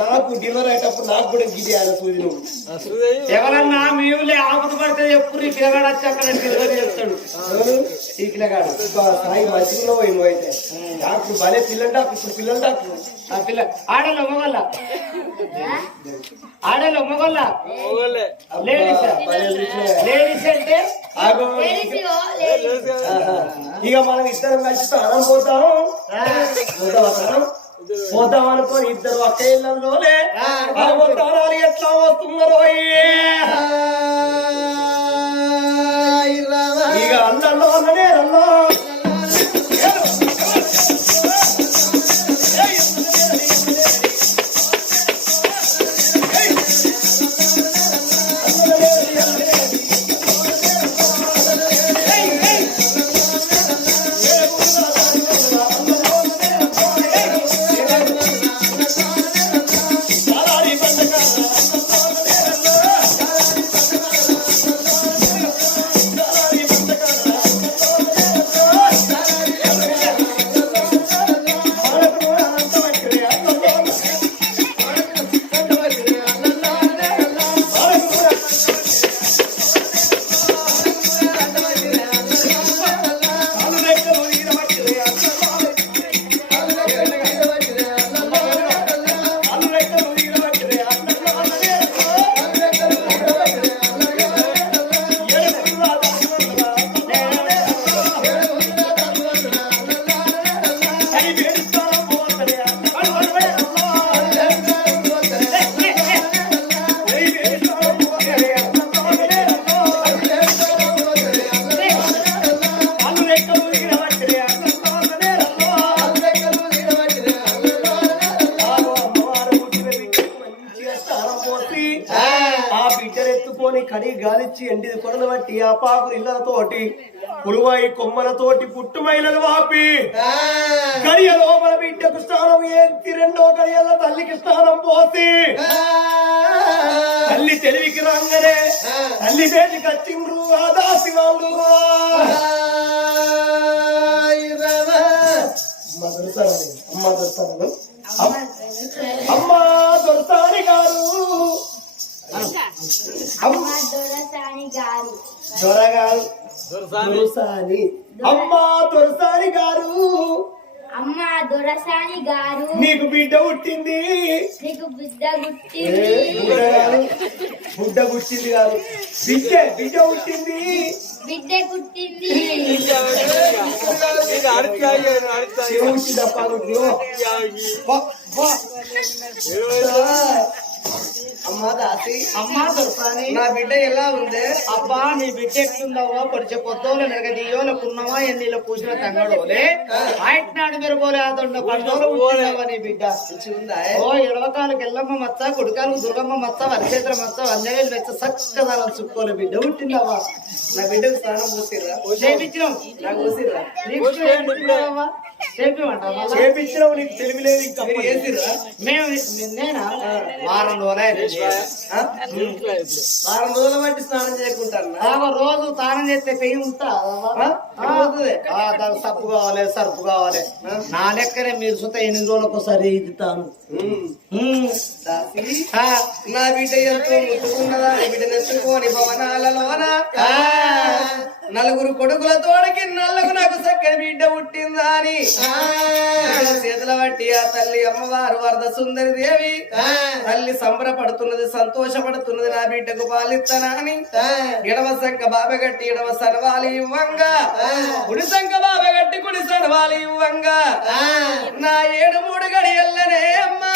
నాకు డిన్నర్ అయ్యేటప్పుడు నాకు కూడా గిరియాలి సూది నువ్వు ఎవరన్నా మీ ఊళ్ళో ఆకులు పడితే ఎప్పుడు ఈ పిల్లగాడు వచ్చి అక్కడ డెలివరీ చేస్తాడు. ఈ పిల్లగాడు సాయి మంచిగా పోయి అయితే డాక్టర్ భలే పిల్లలు డాక్టర్ ఇప్పుడు పిల్లలు డాక్టర్ ఆ పిల్ల ఆడలో మొగల్ల ఆడలో మొగల్ల లేడీస్ అంటే ఇక మనం ఇద్దరం కలిసి స్థానం పోతాం పోతాం అనుకోని ఇద్దరు ఒక్క ఇళ్ళలోనే తాళాలు ఎట్లా వస్తున్నారో ఇక అన్నలో అన్ననే రల్లో కడి గాలిచ్చి ఎండిది కొడలు బట్టి ఆ పాకులు ఇళ్లతోటి పులువాయి కొమ్మలతోటి పుట్టు మైలలు వాపి గడియ లోపల బిడ్డకు స్నానం ఏంటి రెండో గడియల తల్లికి స్నానం పోసి తల్లి తెలివికి రంగనే తల్లి పేటికి వచ్చిండ్రు ఆ దాసి వాళ్ళు అమ్మ దొరసాను అమ్మా దొరసాని గారు అమ్మా దొరసాని గారు అమ్మా దొరసాని గారు నీకు బిడ్డ పుట్టింది బుడ్డ పుట్టింది కాదు బిడ్డ పుట్టింది అమ్మా దాసి అమ్మా దొరసాని నా బిడ్డ ఎలా ఉంది అబ్బా నీ బిడ్డ ఎట్లుందవ్వా పొడిచే పొద్దులు నెరగదీయోలకున్నావా ఎన్నిలో పూసిన తంగడోలే ఆయట్నాడు మీరు పోలే అదొండ పండుగ నీ బిడ్డ ఓ ఎడవకాలకు ఎల్లమ్మ మచ్చ కొడుకాలకు దుర్గమ్మ మచ్చ వరిచేత్ర మచ్చ వంజవేలు మెచ్చ చక్కదానం చుక్కోలే బిడ్డ పుట్టిందవ్వా నా బిడ్డకు స్నానం పోసిర్రా చేపించినాం నాకు పోసిర్రా చేపించినావు నీకు తెలివిలేదు ఇంకా మేము నేనా వారం రోజుల బట్టి స్నానం చేయకుంటాను రోజు స్నానం చేస్తే పెయి ఉంటా దానికి సబ్బు కావాలి సరుపు కావాలి నా లెక్కనే మీరు సుత 8 రోజులకు ఒకసారి ఇద్దుతాను నా బిడ్డ ఎంతో ముట్టుకున్నదా బిడ్డ నెత్తుకోని భవనాలలోన నలుగురు కొడుకుల తోడకి నల్లకు నాకు చక్కని బిడ్డ పుట్టిందా అని చేతుల బట్టి ఆ తల్లి అమ్మవారు వరద సుందరి దేవి తల్లి సంబరపడుతున్నది సంతోషపడుతున్నది నా బిడ్డకు పాలిస్తానా అని ఎడవ సంఖ బాబగట్టి ఎడవ సనవాలి ఇవ్వంగా కుడి సంఖ బాబగట్టి కుడి సనవాలి ఇవ్వంగా నా 7 గడియల్లనే అమ్మా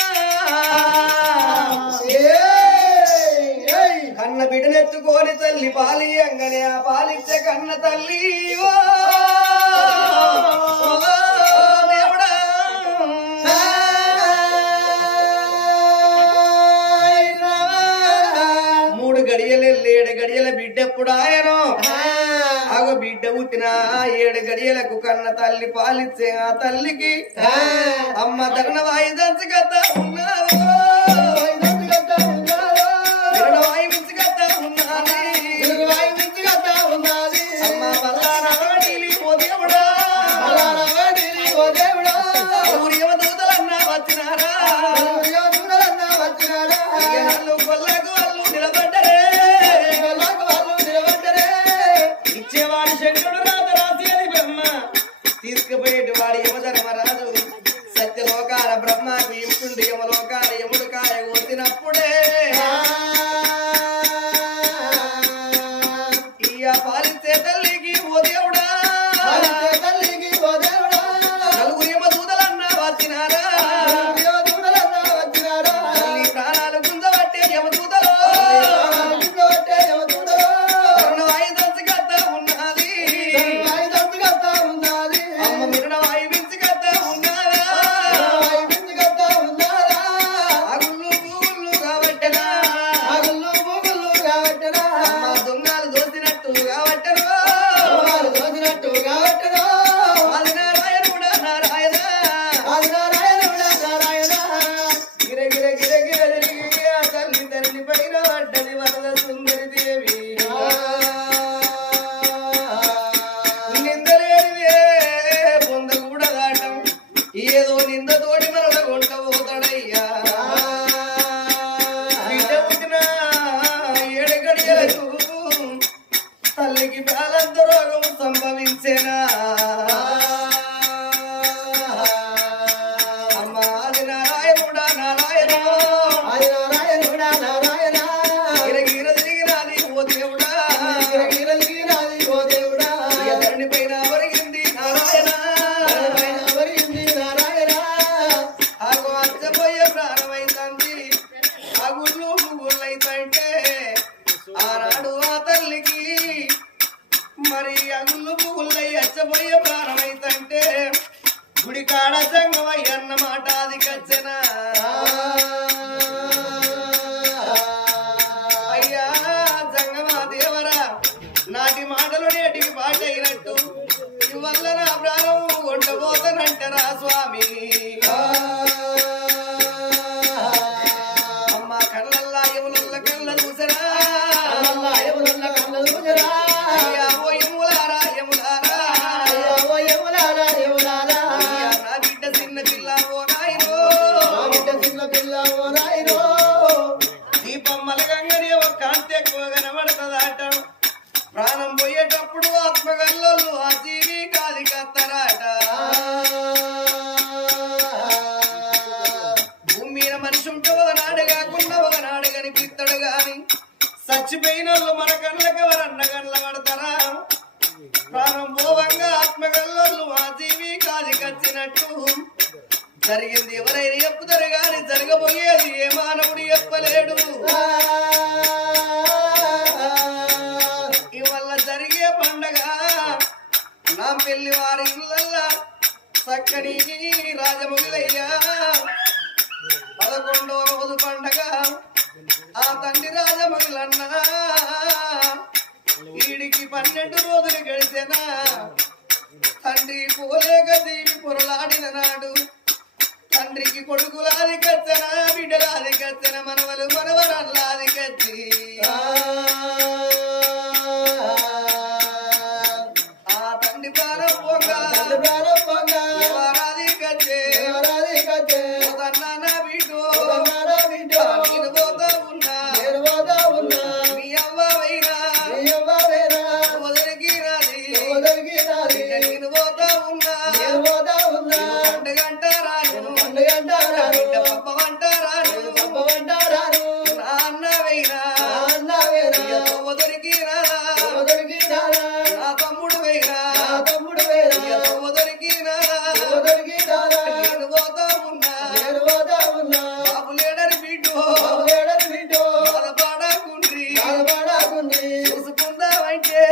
కన్న బిడ్డనెత్తుకోని తల్లి పాలి అంగనే ఆ పాలిచ్చే కన్న తల్లి దేవుడా 3 గడియలు 7 గడియల బిడ్డ ఎప్పుడు ఆయనో ఆగో బిడ్డ పుట్టిన 7 గడియలకు కన్న తల్లి పాలిచ్చే ఆ తల్లికి అమ్మ తగిన వాయిదంచగద్దా ఉన్నారు వచ్చిన వచ్చినారా వాళ్ళు కొల్లకు వాళ్ళు నిలబడ్డరే ఇచ్చేవాడు శంకరుడు రాత రాసేది బ్రహ్మ తీసుకుపోయేటి వాడు యమధర్మరాజు సత్యలోకాల బ్రహ్మకు ఇంపుండి యమలోకాల యముడు కాయ కోసినప్పుడే ఇయ్య పాలించే తల్లికి ఓ దేవుడా నలుగురు యమదూతలన్నా వచ్చినారా తల్లి ప్రాణాలు గుంజబట్టే యమదూతలు కరుణవాయి దంచగత్త ఉన్నది అమ్మ మిరుణవాయి వించగత్త ఉన్నదా అగుళ్ళు పూగుళ్ళు కాబట్టెనా అమ్మ దొంగలు దోసినట్టు కాబట్టెను ఆది నారాయణుడా నారాయణ గిర గిర గిర గిర తిరిగి ఆ తల్లి తల్లి పైన పడ్డది వరద సుందరి దేవి నిందలేనిదే పొందకూడదాటం ఏదో నిందతోటి మరణ కొంట పోతాడయ్యా బిడ్డ పుట్టిన ఏడగడియలకు తల్లికి ప్రారంభ రోగం సంభవించేనా అమ్మా ఆది నారాయణుడా నారాయణ గిరగిర తిరిగినాది ఓ దేవుడా ధరణి పైన ఒరిగింది నారాయణ ఆగు అచ్చపోయే ప్రాణమైంది ఆ గుళ్ళు గుళ్ళైతే ఆనాడు ఆ తల్లికి మరి అగుళ్ళు పువ్వులై అచ్చపోయే ప్రాణమైతే గుడి కాడ జంగమయ్య అన్నమాట అది కచ్చనా అయ్యా జంగమా దేవరా నాటి మాటలు నేటికి పాట అయినట్టు ఇవల్ల నా ప్రాణం కొండబోతనంటరా స్వామి అమ్మ కళ్ళల్లా యములల్ల కళ్ళ చూసరా అయ్యా ఓ యములారా యములారా అయ్యా నా బిడ్డ చిన్న పిల్ల ఓ నాయనో దీపం మలగంగానే ఒక కాంతి ఎక్కువ కనబడతాదట ప్రాణం పోయేటప్పుడు ఆత్మగల్లోళ్ళు ఆ జీవి కాది కత్తరాట భూమి మీద మనిషి ఉంటే ఒకనాడు కాకుండా ఒకనాడు కనిపిస్తాడు గాని చచ్చిపోయిన వాళ్ళు మన కళ్ళకి ఎవరన్న కళ్ళ పడతారా ప్రాణం పోవంగా ఆత్మగల్లోళ్ళు ఆ జీవి కాది కచ్చినట్టు జరిగింది ఎవరైనా చెప్పుతారు గాని జరగబోయేది ఏ మానవుడు చెప్పలేడు ఇవల్ల జరిగే పండగ నా పెళ్లి వారి ఇళ్ళల్లా చక్కని రాజముగిలయ్యా 11వ రోజు పండగ ఆ తండ్రి రాజమగులన్నా వీడికి 12 రోజులు గడిచెనా తండ్రి పోలేక దీని పొరలాడిన నాడు తండ్రికి కొడుకులాది కచ్చన బిడ్డలాది కచ్చన మనవలు మనవరల్లాది కచ్చి ఆ తండ్రి ప్రాణం పొంగ ఎవరాది కచ్చే నా బిడ్డో నేను పోతా ఉన్నా మీ అవ్వైనా వదిలికి రాది నేను పోతా ఉన్నా పండుగంట రాను బిడ్డ పప్ప వంట రాను నా అన్నవైనా వదిలికి రాదా నా తమ్ముడు వైనా వదిలికి రాదా నేను పోతా ఉన్నా బాబు లేడని బిడ్డో బాధపడకుండ్రి చూసుకుందామంటే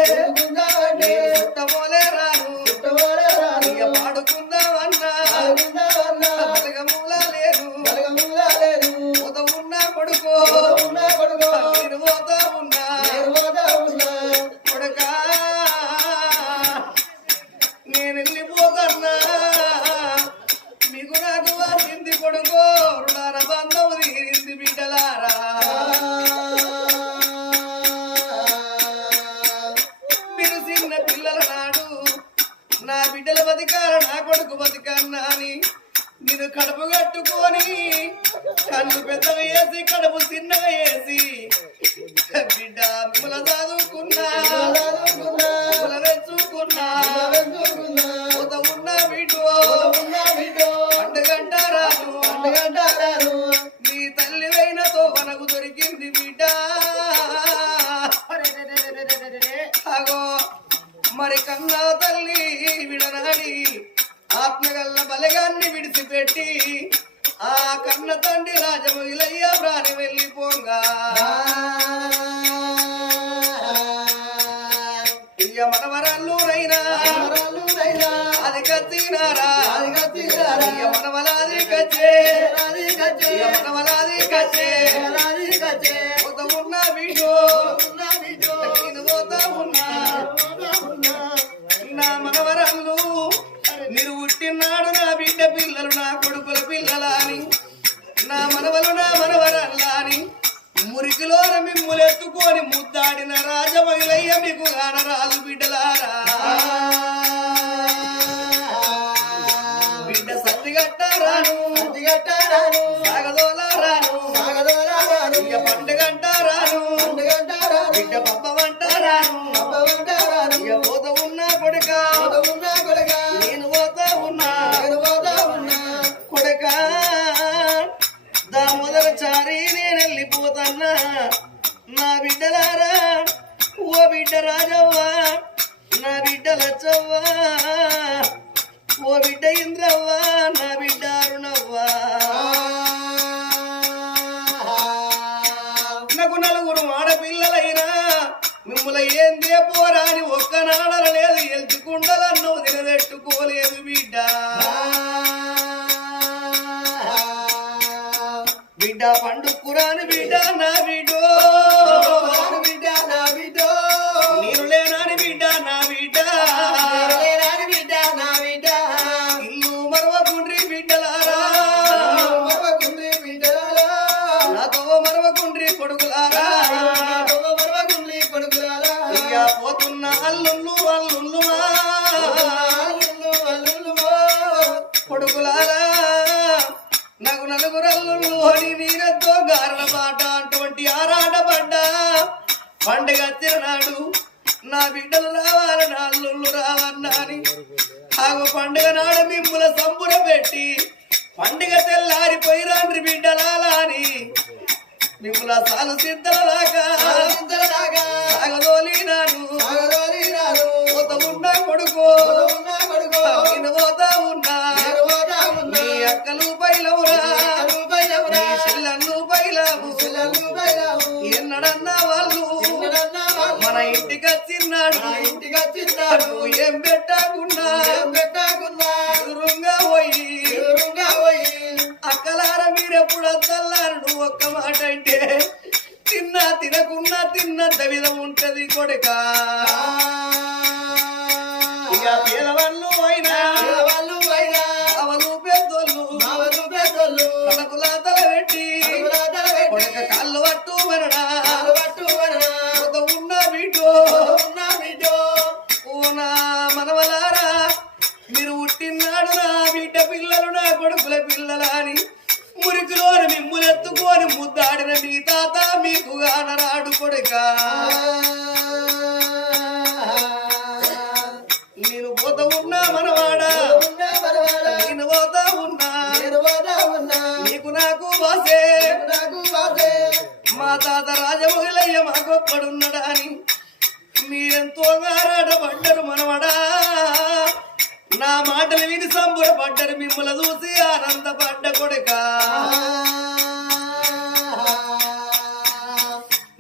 చుట్టమోలే రాను ఇక పాడుకుందామన్నా బలగమూల లేదు కళ్ళు పెద్దగా వేసి కడుపు చిన్నగా వేసి బిడ్డ మిమ్మల చదువుకున్నా వెచ్చుకున్నా ఉద ఉన్న బిడ్డో పండుగంటారాను నీ తల్లి వైనతో మనకు దొరికింది బిడ్డ అగో మరి కన్నా తల్లి విడనాడి ఆత్మగల్ల బలగాన్ని విడిచిపెట్టి ఆ కన్న తండ్రి రాజమహిళయ్య ప్రాణి వెళ్ళిపోగా ఇయ్య మనవరాళ్ళునైనా అది కచ్చినారా ఇయ్య మనవలాది కచ్చే మనవలాది కచ్చే పోత ఉన్న వీడో నేను పోతా ఉన్నా నా మనవరాళ్ళు మీరు పుట్టినాడు నా బిడ్డ పిల్లలు నా కొడుకుల పిల్లలని నా మనవలు నా మనవరాళ్ళని మురికిలో మిమ్ములెత్తుకొని ముద్దాడిన రాజమహిళయ్య మీకు గానరాజు బిడ్డలారా బిడ్డ సత్తిగట్టారాను సాగదోలారాను ఇక పండుగంటారాను బిడ్డ పప్పమంటారాను ఇక పోత ఉన్నా కొడుక నేను పోతా ఉన్నా కొడుక దామోదర చారి నేను వెళ్ళిపోతన్నా నా బిడ్డలారా ఓ బిడ్డ రాజవ్వ నా బిడ్డ లచ్చవ్వ ఓ బిడ్డ ఇంద్రవ్వ నా బిడ్డ అరుణవ్వ నాకు నలుగురు ఆడపిల్లలైనా మిమ్మల్ని ఏందే పోరా అని ఒక్కనాడలేదు ఎల్చుకుండలన్నో తినబెట్టుకోలేదు బిడ్డ బిడ్డ పండు కురాని బిడ్డ నా బిడ్డో నీరు లేనాని బిడ్డ నా బిడ్డ ఇల్లు మరవకుండ్రి బిడ్డలారా నాతో మరవకుండ్రి కొడుకులారా ఇయ్య పోతున్న అల్లుళ్ళు కొడుకులారా నాకు నలుగురు అల్లుళ్ళు అని వీరతో గారల పాట అటువంటి ఆరాటపడ్డా పండుగ తిరనాడు నా బిడ్డలు రావాలని అల్లుళ్ళు రావన్నాని ఆగు పండుగ నాడు మిమ్ముల సంబుర పెట్టి పండుగ తెల్లారిపోయి రాండ్రి బిడ్డలాలా అని మిమ్ముల సాలు సిద్ధలలాగా సాగదోలినాను పోత ఉన్నా కొడుకో నేను పోతా ఉన్నా నీ అక్కలు పైలవురా నీ చెల్లెళ్ళు పైలావు ఎన్నడన్నా వాళ్ళు మన ఇంటికి వచ్చిన్నాడు నువ్వు ఏం పెట్టకుండా ఎదురుగా పోయి అక్కలార మీరెప్పుడు వద్దల్లారు నువ్వు ఒక్క మాట అంటే తిన్నా తినకున్నా తిన్నంత విధం ఉంటది కొడుక ఇక పేదవాళ్ళు అయినా అవలు పెద్దోళ్ళు కడకులా తల పెట్టి కొడుక కాళ్ళు పట్టు మనడా ఉన్న బిడ్డో ఓ నా మనవలారా మీరు పుట్టినాడు నా బిడ్డ పిల్లలు నా కొడుకుల పిల్లలని మురికిలో మిమ్ములెత్తుకొని ముద్దాడిన మీ తాత మీకు గానరాడు కొడుక నేను పోతా ఉన్నా మనవాడా నేను పోతా ఉన్నా నీకు నాకు బాసే మా తాత రాజమహిళయ్య మా గొప్పడున్నాడా అని మీరెంతో గారాడబడ్డరు మనవడా నా మాటలు విని సంబురపడ్డరు మిమ్మల్ని చూసి ఆనందపడ్డ కొడుక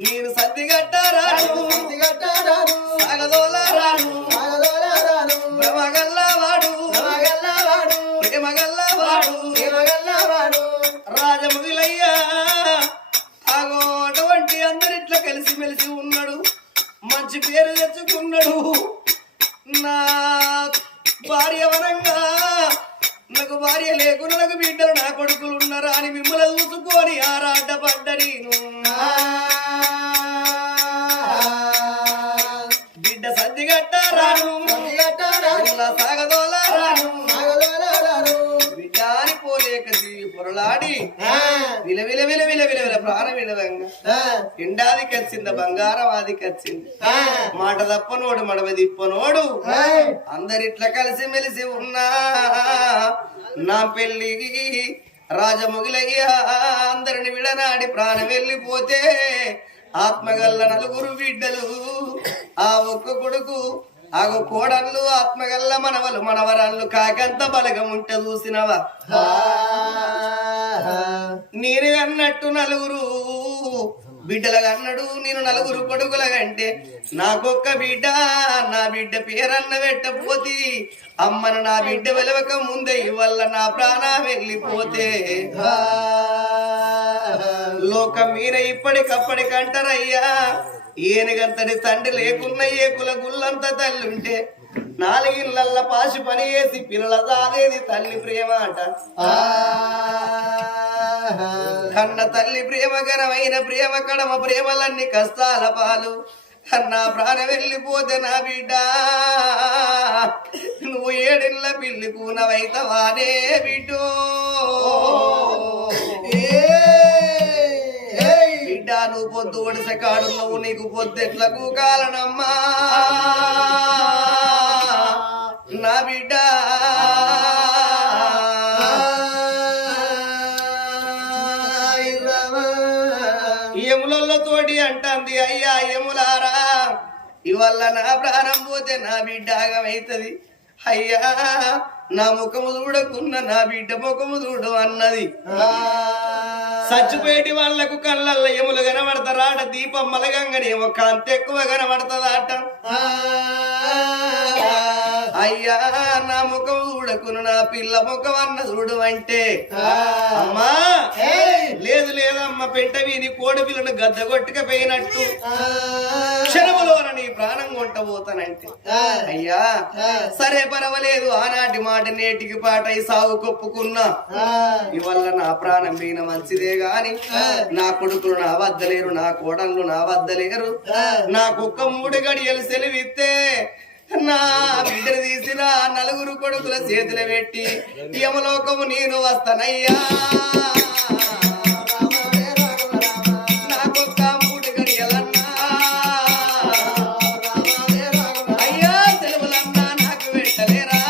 నేను సర్దిగట్టారాను సాగదోలారాను బ్రహ్మగల్లవాడు ప్రేమగల్లవాడు రాజమహిళయ్య ఆగో అటువంటి అందరిట్లా కలిసిమెలిసి ఉన్నాడు మంచి పేరు తెచ్చుకున్నాడు నా భార్య వనంగా నాకు భార్య లేకుండా నాకు బిడ్డలు నా కొడుకులు ఉన్నారా అని మిమ్మల్ని చూసుకొని ఆరాటపడ్డ నేను బిడ్డ సర్దిగట్టారాను సాగదోలారాను బిడ్డ అని పోలేక దీవి పొరలాడి విల విల విల విల విల విల ప్రాణం విడవంగా ఎండాదికి వచ్చింది బంగారం ఆదికి వచ్చింది మాట తప్పనోడు మడవ తిప్పనోడు అందరిట్లా కలిసి మెలిసి ఉన్నా నా పెళ్లి రాజముగిలయ్యా అందరిని విడనాడి ప్రాణం వెళ్ళిపోతే ఆత్మగల్ల నలుగురు బిడ్డలు ఆ ఒక్క కొడుకు ఆగో కోడళ్ళు ఆత్మగల్ల మనవలు మనవరాళ్ళు కాకంత బలగం ఉంటే చూసినవా నేను అన్నట్టు నలుగురు బిడ్డలుగా అన్నాడు నేను నలుగురు కొడుకులగంటే నాకొక్క బిడ్డ నా బిడ్డ పేరన్న పెట్టపోతే అమ్మను నా బిడ్డ వెలవక ముందే వల్ల నా ప్రాణ వెళ్ళిపోతే లోకం మీద ఇప్పటికప్పటికంటారయ్యా ఏనుగంతటి తండ్రి లేకున్న ఏకుల గుళ్ళంత తల్లి ఉంటే నాలుగిళ్ళల్ల పాసి పని చేసి పిల్లల దాదేది తల్లి ప్రేమ అట కన్న తల్లి ప్రేమ ఘనమైన ప్రేమ కడమ ప్రేమలన్నీ కష్టాల పాలు నా ప్రాణ వెళ్ళిపోతే నా బిడ్డ నువ్వు ఏడిళ్ళ పిల్లి కూనవైతవానే బిడ్డో బిడ్డ నువ్వు పొద్దు ఒడిసె కాడు నువ్వు నీకు పొద్దెట్లకు కాలనమ్మా నా బిడ్డ యములతోటి అంటుంది అయ్యా యములారా ఇవల్ల నా ప్రాణం పోతే నా బిడ్డ ఆగమైతది అయ్యా నా ముఖము చూడకున్న నా బిడ్డ ముఖము చూడు అన్నది చచ్చిపోయేటి వాళ్లకు కళ్ళల్ల యములు కనబడతారాట దీపం మలగంగానే ఒక అంత ఎక్కువ కనబడతాదట అయ్యా నా ముఖం చూడకును నా పిల్ల ముఖం అన్న చూడు అంటే అమ్మా లేదు లేదమ్మ పెంట వీని కోడి పిల్లను గద్ద కొట్టుకపోయినట్టు క్షణములోన నీ ప్రాణం కొంటబోతానంటే అయ్యా సరే పర్వాలేదు ఆనాటి మాట నేటికి పాట ఈ సాగు కొప్పుకున్నా ఇవల్ల నా ప్రాణం పోయిన మంచిదే గాని నా కొడుకులు నా వద్దలేరు నా కోడళ్ళు నా వద్దలేరు నాకొక్క 3 గడియలు సెలవిస్తే నా బిడ్డను తీసిన నలుగురు కొడుకుల చేతులు పెట్టి యమలోకము నేను వస్తానయ్యా నాకొక్క 3 గడియలన్నా అయ్యా సెలవులన్నా నాకు పెట్టలేరా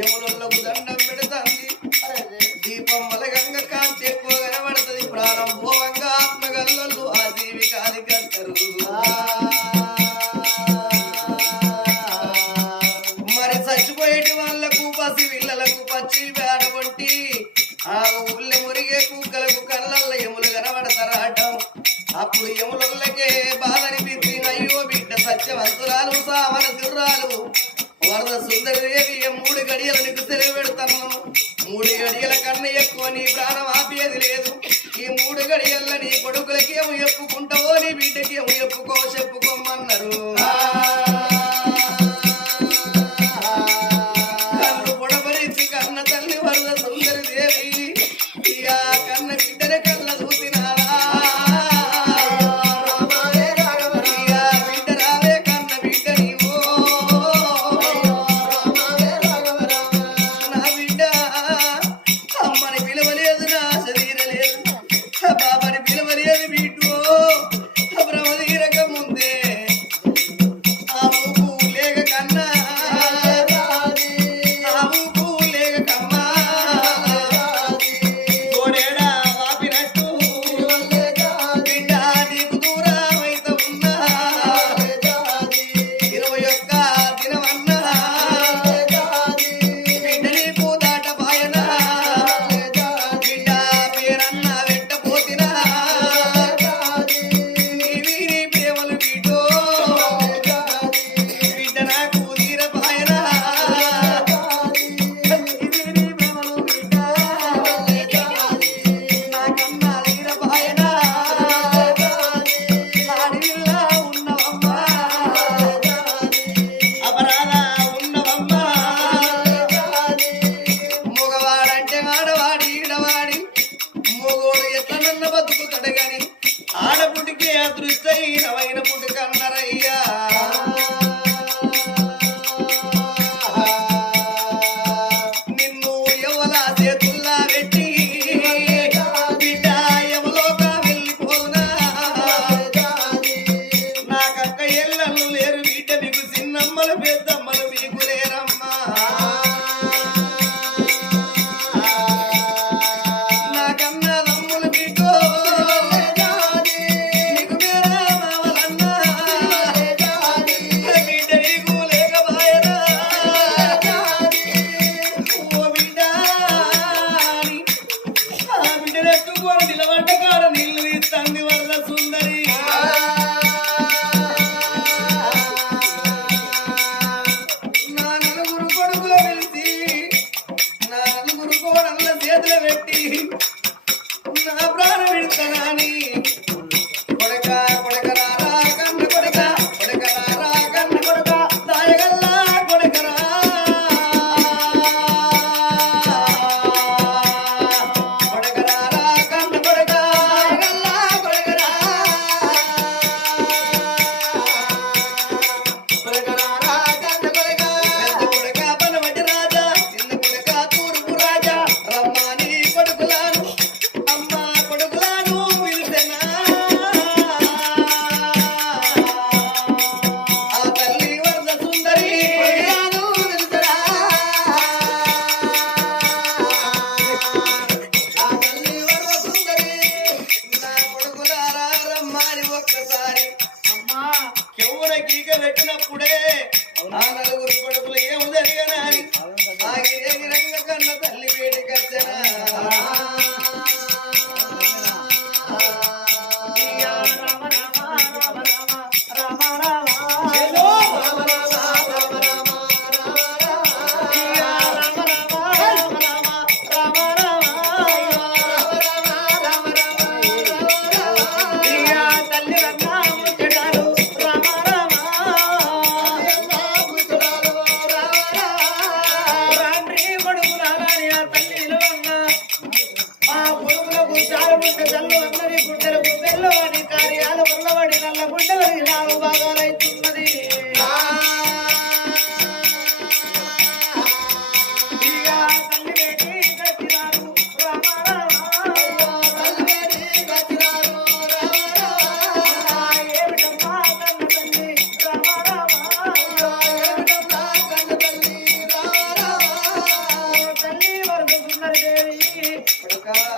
యములకు దండం పెడుతుంది దీపం మలగంగ కాంతి ఎక్కువ కనబడుతుంది ప్రాణం పోవంగా ఆత్మగల్లలు ఆ జీవికాది కట్టరు మరి చచ్చిపోయేటి వాళ్ళకు పసి పిల్లలకు పచ్చి వేడబట్టి ఆ ఊళ్ళో మురిగే కుక్కలకు కళ్ళల్ల యములు కనబడతారాట అప్పుడు యములకే బాధనిపించి అయ్యో బిడ్డ సత్యవంతురాలు సావన దుర్రాలు వరద సుందరదేవి 3 గడియలు నీకు సెలవు పెడతాను 3 గడియల కన్నా ఎక్కువ నీ ప్రాణం ఆపేది లేదు ఈ 3 గడియల్ల నీ కొడుకులకి ఏమో చెప్పుకుంటావో నీ బిడ్డకి ఏమో చెప్పుకోమన్నారు కన్ను పొడపరిచి కన్న తల్లి వరద సుందరదేవి ఇక కన్న బిడ్డనే కళ్ళ చూసినారా బిడ్డ రావే కన్న బిడ్డ నీవో నా బిడ్డ అమ్మని పిలవలేదు నా శరీరలేదు బాబాని పిలవలేదు బిడ్డో బ్రహ్మదీరక ముందే ఆ ఊపు లేక కన్నా ఆ ఊపు లేక కమ్మా తోడేడా వాపినట్టు బిడ్డ నీకు దూరం అయితే ఉన్నా 21 దినమన్నా బిడ్డ నీకు దాటపాయనా బిడ్డ పేరన్నా వెంటపోతినా నీవి నీ ప్రేమలు బిడ్డో బిడ్డ నాకు తీరపాయనా నీవి నీ ప్రేమలు బిడ్డ నాకన్నా తీరపాయనా అడవిలా ఉన్నవమ్మా అపరాధ ఉన్నవమ్మా మగవాడంటే ఆడవాడి ఈడవాడి మగోడు ఎట్లనన్న బతుకుతాడు గాని ఆడపుటికే అదృష్టహీనమైన పుట్టుకన్నరయ్యా నిన్ను చేతుల్లా పెట్టి బిడ్డ యమలోక వెళ్ళిపోదునా నాకక్క ఎల్లలు లేరు బిడ్డ మీకు చిన్నమ్మలు పెద్దమ్మలు మీకు లేరమ్మా నాకన్నా తమ్ములు మీకు నీకు మేరా మావలన్నా బిడ్డ నీకు లేకపాయరా ఓ బిడ్డ అని ఆ బిడ్డను ఎత్తుకొని నిలబడ్డ కాడ నీళ్లు తీస్తాంది వరద సుందరి నా నలుగురు కొడుకులు పిలిచి నా నలుగురు కోడళ్ళ చేతులు పెట్టి నా ప్రాణం విడతానని కొడక కొడకరారా కన్న కొడక కొడకరారా కన్న కొడక దాయగల్లా కొడకరా కొడకరారా కన్న కొడక దాయగల్లా కొడకరా కొడకరారా కన్న కొడక పెద్ద కొడక పనవటి రాజా చిన్న కొడక తూర్పు రాజా రమ్మాని కొడుకులాను అమ్మ కొడుకులాను పిలిచెనా ఆ తల్లి వరద సుందరి కొడుకులాను పిలిచెనా ఆ తల్లి వరద సుందరి నా కొడుకులారా రమ్మాని ఒక్కసారి అమ్మా కెవ్వున గీక పెట్టినప్పుడే ఆ నలుగురు కొడుకులు ఏం జరిగనాని ఆగిరంగ కన్న తల్లి వేడికచ్చనా రామ రామ రామ రామ రామ హలో రామ రామ రామ రామ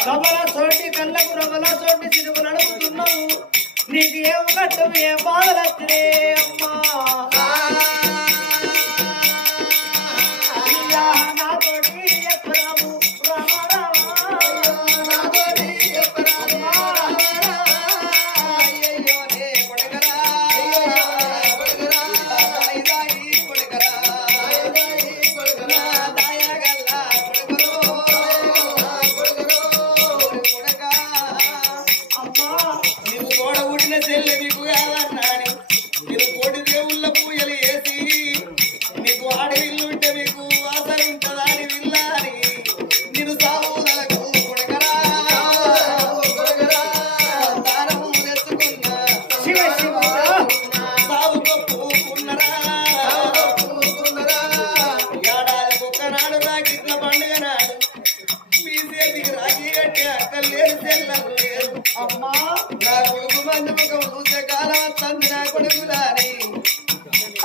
రమల సోటి కళ్ళకు రమల సోటి సిరుగు నడుపుతున్నావు నీకు ఏం కట్టం ఏం బాధలు వచ్చినే అమ్మా అయ్యా నాతోటి ఎక్కరాము రామ రామ నాతోటి ఎక్కరాము అయ్యయ్యోనే కొడకరా కొడకరా దాయి దాయి కొడకరా నా దాయగల్లా కొడకరో కొడకా అమ్మా నీవు తోడ ఉడిన చెల్లె నీకు కాదన్నాని నీవు కోటి దేవుళ్ళ పూజలు వేసి నీకు ఆడవిల్లు ఉంటే మీకు ఆశ ఉంటుందా అని విల్లాని నేను సావుదలకు కొడకరా సంతానము తెచ్చుకున్నా శివ శివ సావు కొప్పుకున్నరా ఏడాది ఒక్కనాడు రాకిట్ల పండుగ నాడు మీ చేతికి రాఖీ కట్టి అక్కలు లేరు చెల్లెలు లేరు అమ్మా నా కొడుకు మంది ముఖం చూసే కాలం వస్తుంది నా కొడుకులాని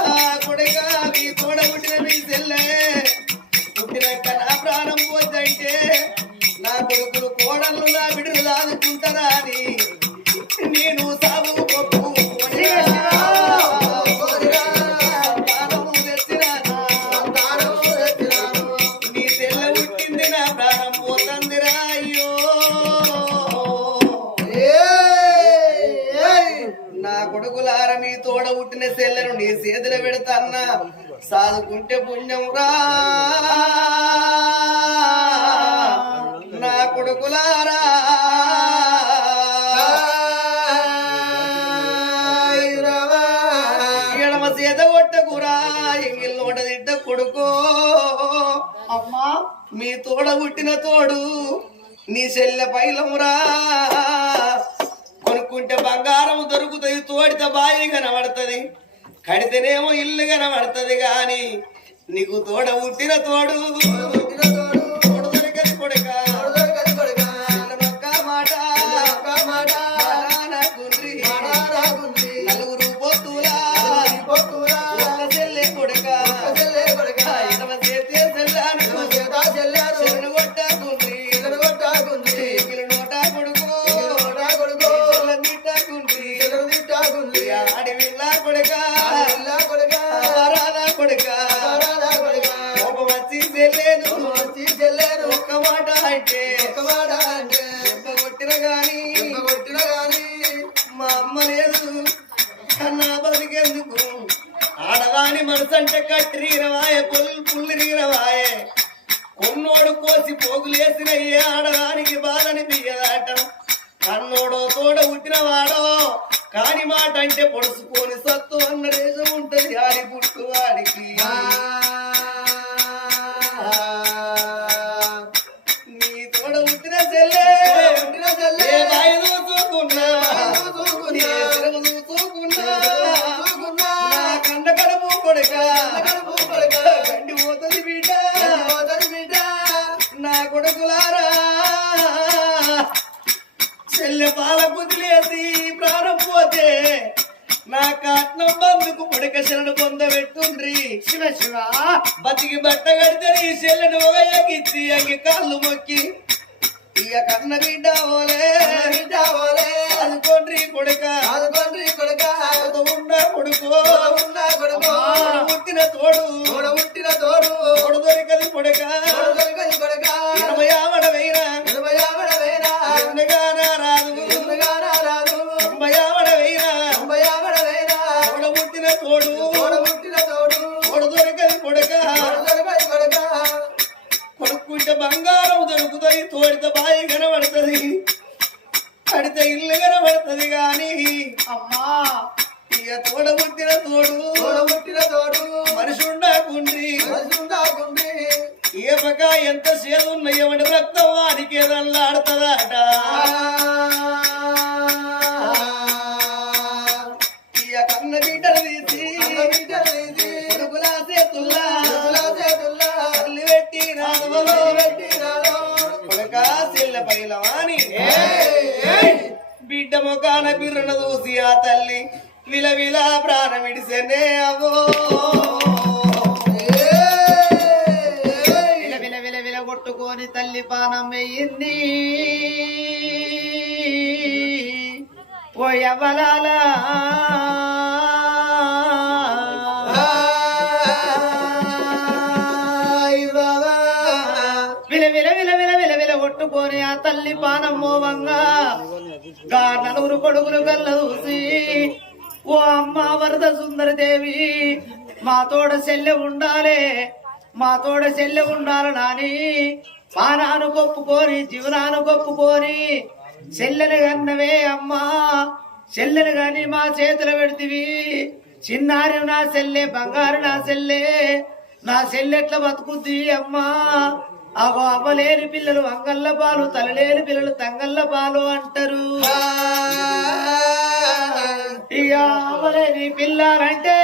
ఆ కొడుక మీ తోడ పుట్టిన మీ చెల్లె పుట్టినాక నా ప్రాణం పోద్దంటే నా కొడుకులు కోడళ్ళు నా బిడ్డలు దాదుకుంటారా అని నేను సాగు పప్పు నీ చెల్లె పుట్టింది నా ప్రాణం పోతుందిరా అయ్యో నా కొడుకులార మీ తోడ పుట్టిన చెల్లెను నీ చేతులు పెడతాన్నా సాదుకుంటే పుణ్యం రా నా కొడుకులారా ఎడమ చేత కొట్టకురా ఎంగిల్ నోట తిట్ట కొడుకో అమ్మా మీ తోడ పుట్టిన తోడు నీ చెల్లె పైలమురా కొనుక్కుంటే బంగారం దొరుకుతుంది తోడితే బాయి కనబడుతుంది కడితేనేమో ఇల్లు కనబడుతుంది గాని నీకు తోడ పుట్టిన తోడు తోడు దొరకదు కొడుకు అంటే దెబ్బ కొట్టిన గాని మా అమ్మ లేదు నా బతికెందుకు ఆడదాని మనసు అంటే కట్టిరీరవాయే పుల్లిరీరవాయే కొన్నోడు కోసి పోగులేసినయ్యే ఆడదానికి బాధని బియ్యదాట కన్నోడో తోడ పుట్టినవాడో కాని మాట అంటే పొడుచుకొని సత్తు అన్న దేశం ఉంటది ఆడి పుట్టు వాడికి నీ తోడ పుట్టిన చెల్లే ఏ బాయి దూసుకున్నా ఏ చెరువు దూసుకున్నా నా కండ కడుపు కొడక గండి పోతది బిడ్డ నా కొడుకులారా చెల్లె పాల కుదిలేసి ప్రాణం పోతే నా కాట్నం బందుకు పుడక శరణు పొందబెట్టుండ్రి శివ శివ బతికి బట్ట కడితే నీ చెల్లెను ఒకకిచ్చి అంగి కాళ్ళు మొక్కి ఇక కన్న బిడ్డ ఓలే అనుకోండ్రి కొడుక ఉన్న కొడుకు పుట్టిన తోడు తోడు దొరికది కొడుక 20 ఆవడ వేరా ఎందుగానా రాదు 90 ఆవడ వేరా తోడ పుట్టిన తోడు తోడు దొరికది కొడుక కొడుకుంటే బంగారం దొరుకుతుంది తోడితే బాయి కనబడుతుంది కడితే ఇల్లు కనబడుతుంది గాని అమ్మా ఇక తోడ పుట్టిన తోడు మనిషి ఉండకుండ్రి ఏ పక్క ఎంత సేదున్న ఎవడి రక్తం వానికి ఏదల్లాడుతుందట ఇక కన్న బిడ్డలు తీసి కొడుకులా చేతుల్లా తల్లి పెట్టి కొడుక చెల్లె పైలవాని బిడ్డ మొకాన బిర్రన చూసి ఆ తల్లి విలవిల ప్రాణం విడిసెనే అవో విల కొట్టుకొని తల్లి పానం వెయ్యింది పోయవలాలా విల కొట్టుకొని ఆ తల్లి పానం మోవంగా నలుగురు కొడుకులు కళ్ళ చూసి ఓ అమ్మ వరద సుందరదేవి మా తోడ చెల్లె ఉండాలి నాని పానాను కొప్పుకొని జీవనాను కొప్పుకొని చెల్లెను గన్నవే అమ్మా చెల్లెను గాని మా చేతులు పెడితివి చిన్నారి నా చెల్లె బంగారు నా చెల్లెట్ల బతుకుద్ది అమ్మా అగో అవ్వలేని పిల్లలు అంగళ్ళ పాలు తలలేని పిల్లలు తంగళ్ళ పాలు అంటారు ఇక అవ్వలేని పిల్లలంటే